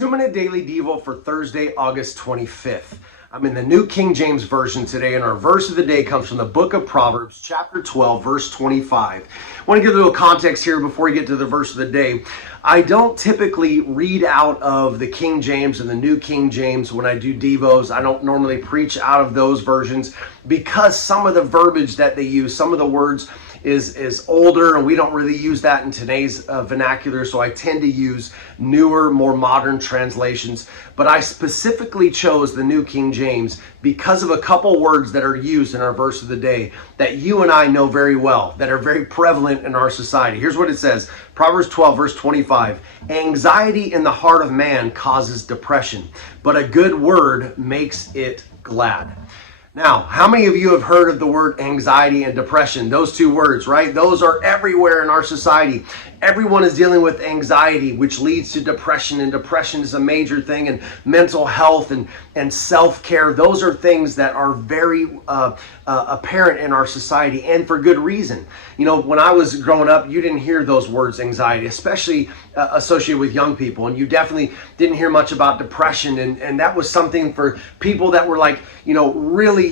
2-minute daily devo for Thursday, August 25th. I'm in the New King James Version today, and our verse of the day comes from the book of Proverbs, chapter 12, verse 25. I want to give a little context here before we get to the verse of the day. I don't typically read out of the King James and the New King James when I do devos. I don't normally preach out of those versions because some of the verbiage that they use, some of the words is older, and we don't really use that in today's vernacular, so I tend to use newer, more modern translations. But I specifically chose the New King James because of a couple words that are used in our verse of the day that you and I know very well, that are very prevalent in our society. Here's what it says, Proverbs 12, verse 25. Anxiety in the heart of man causes depression, but a good word makes it glad. Now, how many of you have heard of the word anxiety and depression? Those two words, right? Those are everywhere in our society. Everyone is dealing with anxiety, which leads to depression, and depression is a major thing, and mental health and self-care. Those are things that are very apparent in our society, and for good reason. You know, when I was growing up, you didn't hear those words, anxiety, especially associated with young people, and you definitely didn't hear much about depression, and that was something for people that were like, you know, really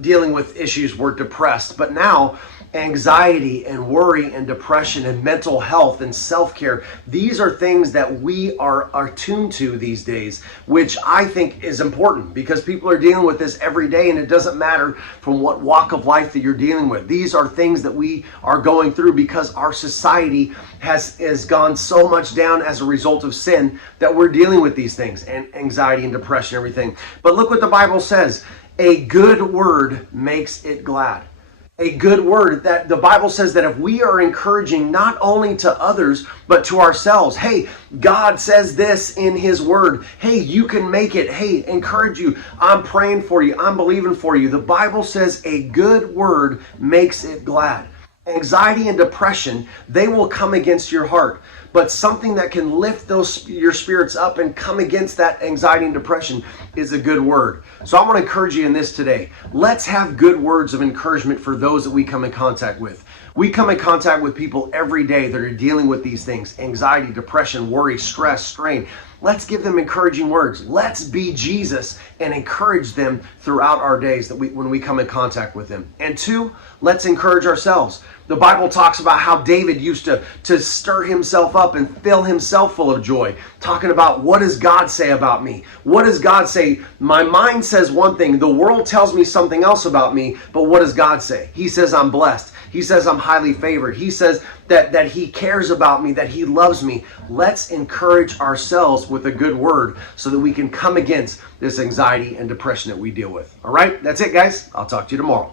dealing with issues, were depressed. But now, anxiety and worry and depression and mental health and self-care, these are things that we are attuned to these days, which I think is important because people are dealing with this every day, and it doesn't matter from what walk of life that you're dealing with. These are things that we are going through because our society has gone so much down as a result of sin that we're dealing with these things, and anxiety and depression and everything. But look what the Bible says, a good word makes it glad. A good word, that the Bible says that if we are encouraging not only to others, but to ourselves, hey, God says this in his word. Hey, you can make it. Hey, encourage you. I'm praying for you. I'm believing for you. The Bible says a good word makes it glad. Anxiety and depression, they will come against your heart. But something that can lift your spirits up and come against that anxiety and depression is a good word. So I want to encourage you in this today. Let's have good words of encouragement for those that we come in contact with. We come in contact with people every day that are dealing with these things: anxiety, depression, worry, stress, strain. Let's give them encouraging words. Let's be Jesus and encourage them throughout our days when we come in contact with them. And two, let's encourage ourselves. The Bible talks about how David used to stir himself up and fill himself full of joy, talking about, what does God say about me? What does God say? My mind says one thing, the world tells me something else about me, but what does God say? He says I'm blessed. He says I'm highly favored. He says that he cares about me, that he loves me. Let's encourage ourselves with a good word so that we can come against this anxiety and depression that we deal with. All right, that's it, guys. I'll talk to you tomorrow.